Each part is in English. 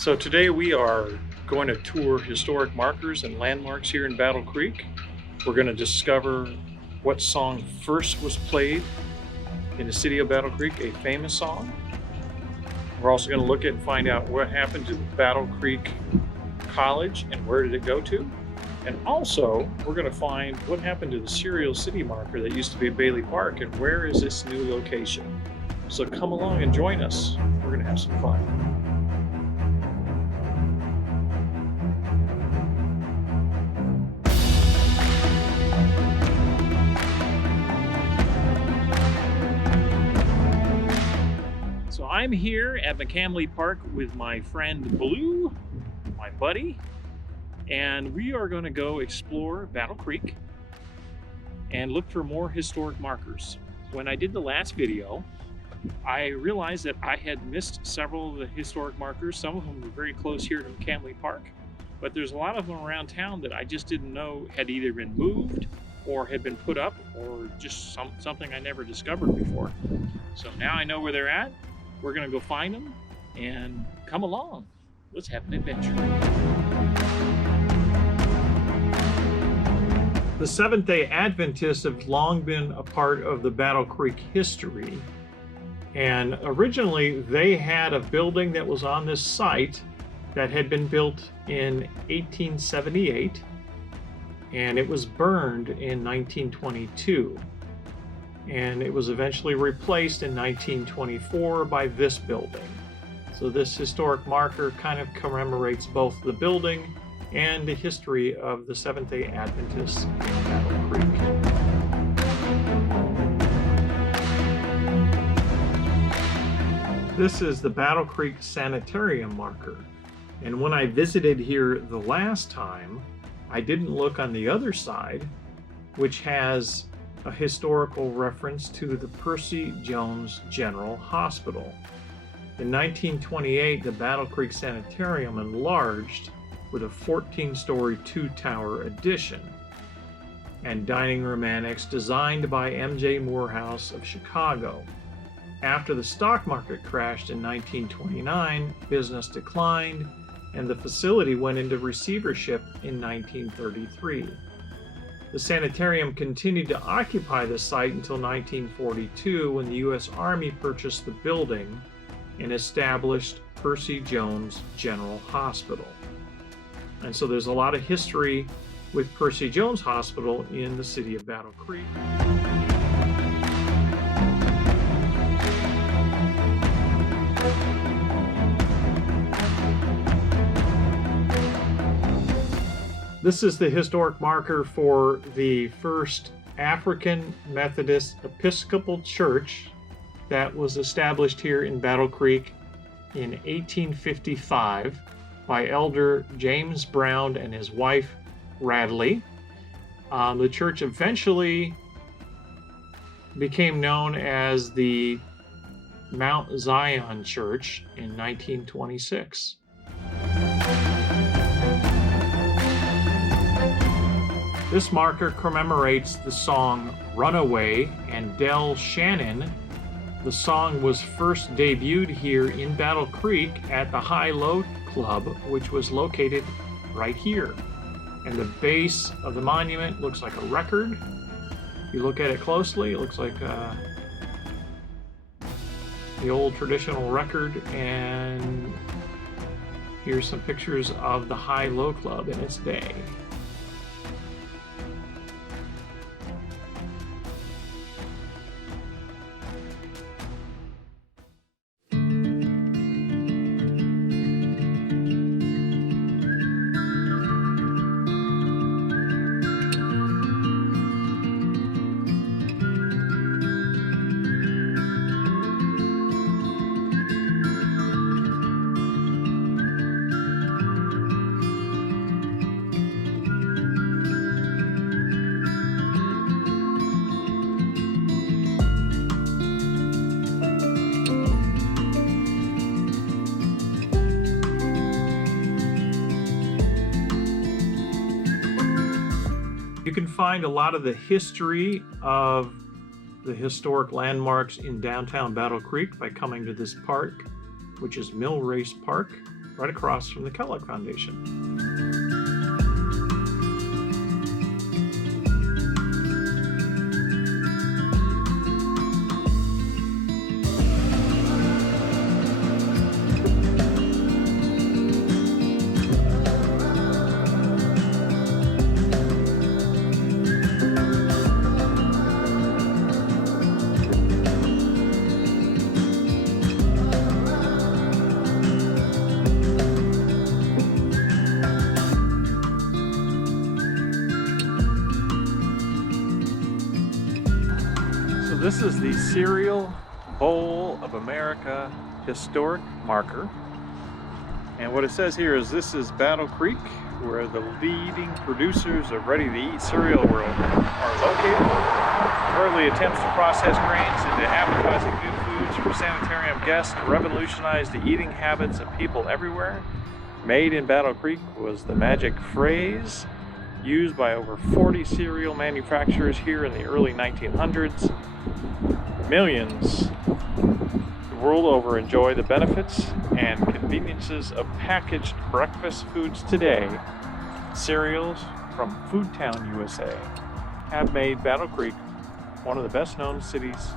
So today we are going to tour historic markers and landmarks here in Battle Creek. We're going to discover what song first was played in the city of Battle Creek, a famous song. We're also going to look at and find out what happened to the Battle Creek College and where did it go to. And also, we're going to find what happened to the serial city marker that used to be Bailey Park and where is this new location. So come along and join us. We're going to have some fun. So I'm here at McCamly Park with my friend Blue, my buddy, and we are going to go explore Battle Creek and look for more historic markers. When I did the last video, I realized that I had missed several of the historic markers. Some of them were very close here to McCamly Park, but there's a lot of them around town that I just didn't know had either been moved or had been put up or just something I never discovered before. So now I know where they're at. We're going to go find them and come along. Let's have an adventure. The Seventh-day Adventists have long been a part of the Battle Creek history. And originally they had a building that was on this site that had been built in 1878, and it was burned in 1922. And it was eventually replaced in 1924 by this building. So this historic marker kind of commemorates both the building and the history of the Seventh-day Adventists in Battle Creek. This is the Battle Creek Sanitarium marker. And when I visited here the last time, I didn't look on the other side, which has a historical reference to the Percy Jones General Hospital. In 1928, the Battle Creek Sanitarium enlarged with a 14-story two-tower addition and dining room annex designed by M.J. Morehouse of Chicago. After the stock market crashed in 1929, business declined and the facility went into receivership in 1933. The sanitarium continued to occupy the site until 1942 when the U.S. Army purchased the building and established Percy Jones General Hospital. And so there's a lot of history with Percy Jones Hospital in the city of Battle Creek. This is the historic marker for the first African Methodist Episcopal Church that was established here in Battle Creek in 1855 by Elder James Brown and his wife Radley. The church eventually became known as the Mount Zion Church in 1926. This marker commemorates the song Runaway and Del Shannon. The song was first debuted here in Battle Creek at the High-Low Club, which was located right here. And the base of the monument looks like a record. If you look at it closely, it looks like the old traditional record. And here's some pictures of the High-Low Club in its day. You can find a lot of the history of the historic landmarks in downtown Battle Creek by coming to this park, which is Mill Race Park. right across from the Kellogg Foundation. This is the Cereal Bowl of America historic marker. And what it says here is this is Battle Creek, where the leading producers of ready-to-eat cereal are located. Early attempts to process grains into appetizing new foods for Sanitarium guests revolutionized the eating habits of people everywhere. Made in Battle Creek was the magic phrase used by over 40 cereal manufacturers here in the early 1900s. Millions the world over enjoy the benefits and conveniences of packaged breakfast foods today. Cereals from Foodtown, USA have made Battle Creek one of the best known cities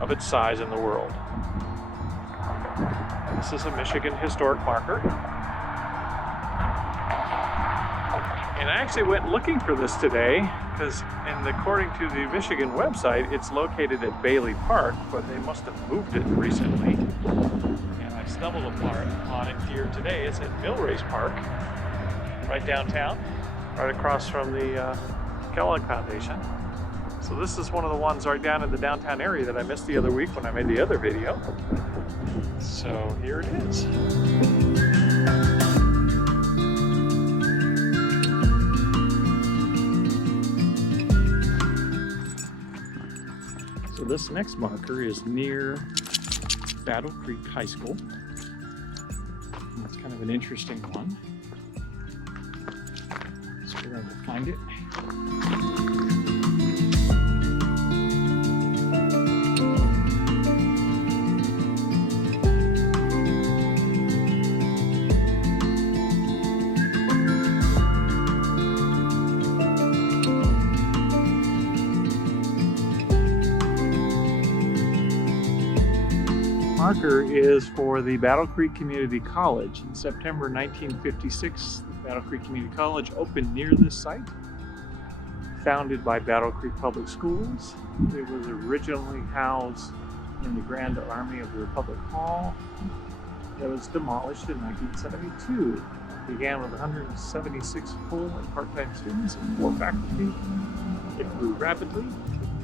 of its size in the world. This is a Michigan historic marker. And I actually went looking for this today because, according to the Michigan website, it's located at McCamly Park, but they must have moved it recently. And I stumbled upon it here today. It's at Millrace Park, right downtown, right across from the Kellogg Foundation. So this is one of the ones right down in the downtown area that I missed the other week when I made the other video. So here it is. So this next marker is near Battle Creek High School. And it's kind of an interesting one. So we're going to find it. Marker is for the Battle Creek Community College. In September 1956, the Battle Creek Community College opened near this site. Founded by Battle Creek Public Schools, it was originally housed in the Grand Army of the Republic Hall. It was demolished in 1972. It began with 176 full and part-time students and 4 faculty. It grew rapidly.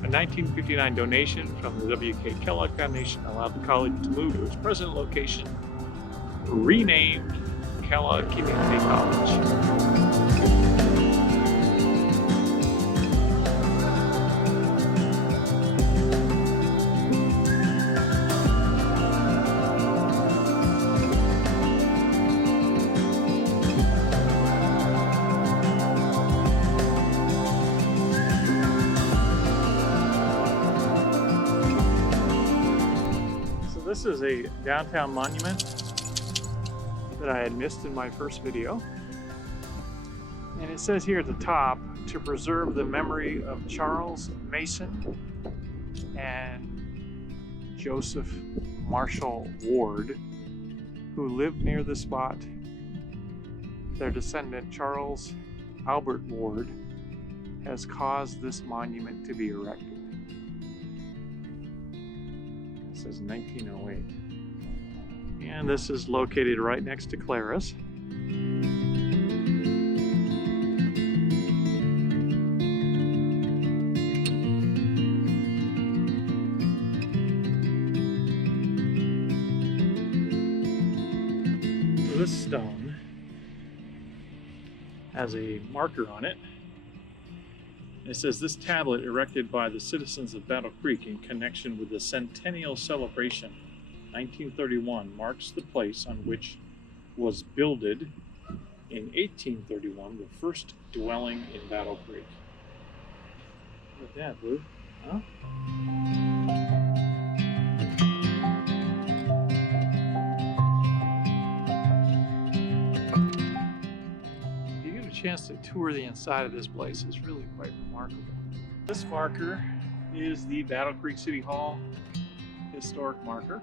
A 1959 donation from the W.K. Kellogg Foundation allowed the college to move to its present location, renamed Kellogg Community College. This is a downtown monument that I had missed in my first video. And it says here at the top, to preserve the memory of Charles Mason and Joseph Marshall Ward, who lived near the spot. Their descendant, Charles Albert Ward, has caused this monument to be erected. It says 1908. And this is located right next to Clara's. So this stone has a marker on it. It says, this tablet erected by the citizens of Battle Creek in connection with the Centennial celebration, 1931, marks the place on which was builded in 1831 the first dwelling in Battle Creek. Look at that, Blue. Huh? chance to tour the inside of this place, is really quite remarkable. This marker is the Battle Creek City Hall historic marker.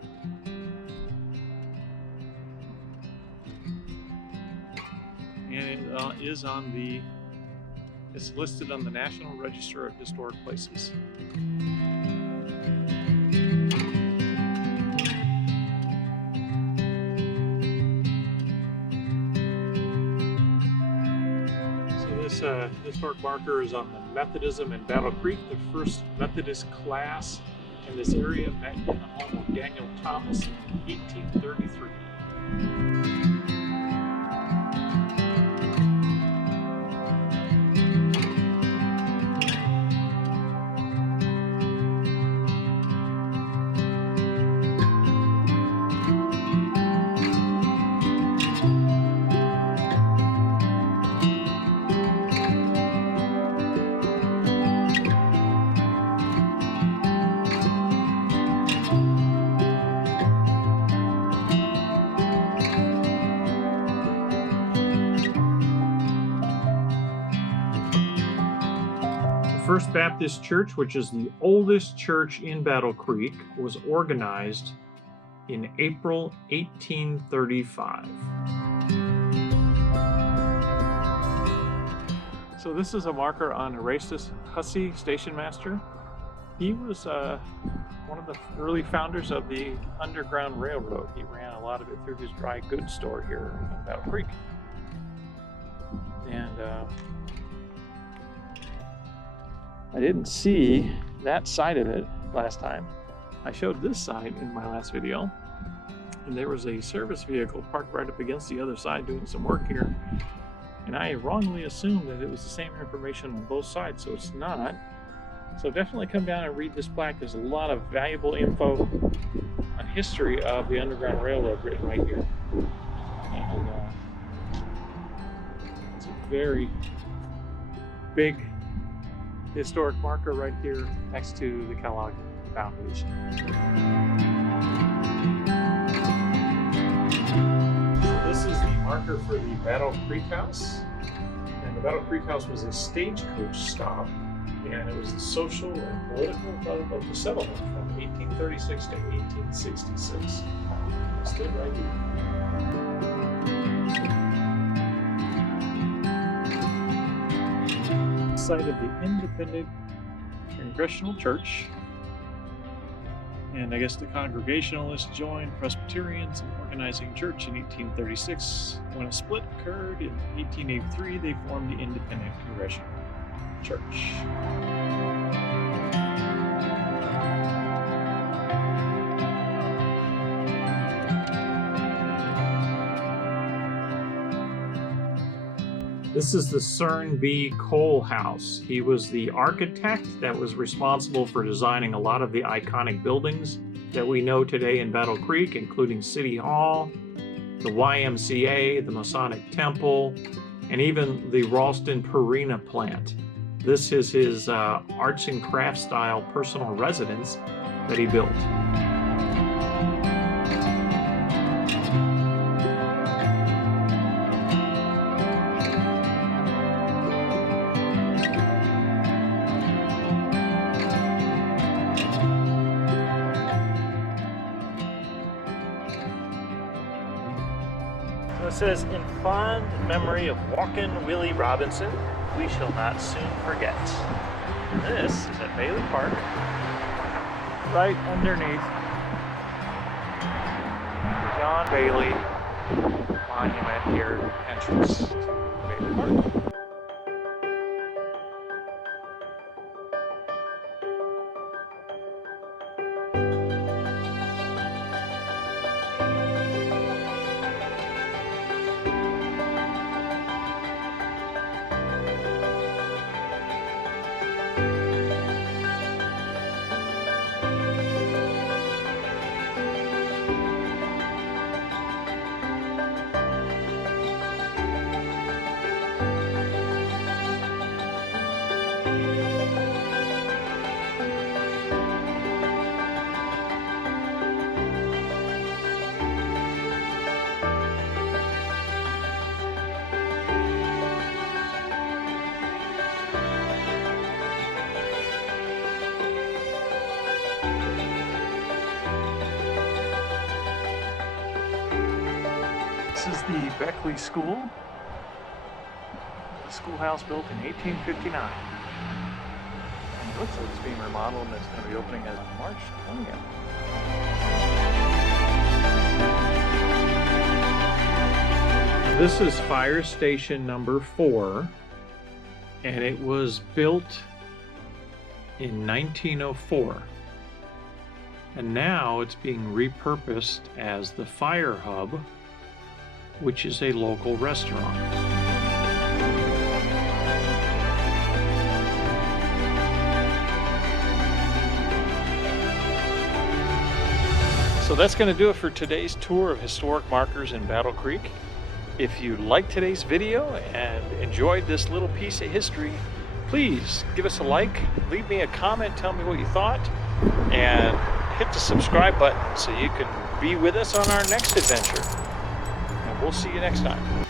And it's listed on the National Register of Historic Places. This historic marker is on the Methodism in Battle Creek. The first Methodist class in this area met in the home of Daniel Thomas in 1833. First Baptist Church, which is the oldest church in Battle Creek, was organized in April 1835. So this is a marker on Erastus Hussey, station master. He was one of the early founders of the Underground Railroad. He ran a lot of it through his dry goods store here in Battle Creek. And I didn't see that side of it last time. I showed this side in my last video, and there was a service vehicle parked right up against the other side doing some work here, and I wrongly assumed that it was the same information on both sides, so it's not. So definitely come down and read this plaque. There's a lot of valuable info on history of the Underground Railroad written right here. And it's a very big historic marker right here next to the Kellogg Foundation. So this is the marker for the Battle Creek House. And the Battle Creek House was a stagecoach stop, and it was the social and political hub of the settlement from 1836 to 1866. It stood right here. Site of the independent Congressional Church, and I guess the Congregationalists joined Presbyterians in organizing church in 1836. When a split occurred in 1883, they formed the independent Congressional Church. This is the Cern B. Cole House. He was the architect that was responsible for designing a lot of the iconic buildings that we know today in Battle Creek, including City Hall, the YMCA, the Masonic Temple, and even the Ralston Purina plant. This is his arts and crafts style personal residence that he built. It says, in fond memory of Walkin' Willie Robinson, we shall not soon forget. And this is at Bailey Park, Right underneath the John Bailey Monument here, entrance to Bailey Park. This is the Beckley School. The schoolhouse built in 1859. And it looks like it's being remodeled and it's going to be opening on March 20th. This is fire station number 4, and it was built in 1904. And now it's being repurposed as the Fire Hub, which is a local restaurant. So that's going to do it for today's tour of historic markers in Battle Creek. If you liked today's video and enjoyed this little piece of history, please give us a like, leave me a comment, tell me what you thought, and hit the subscribe button so you can be with us on our next adventure. And we'll see you next time.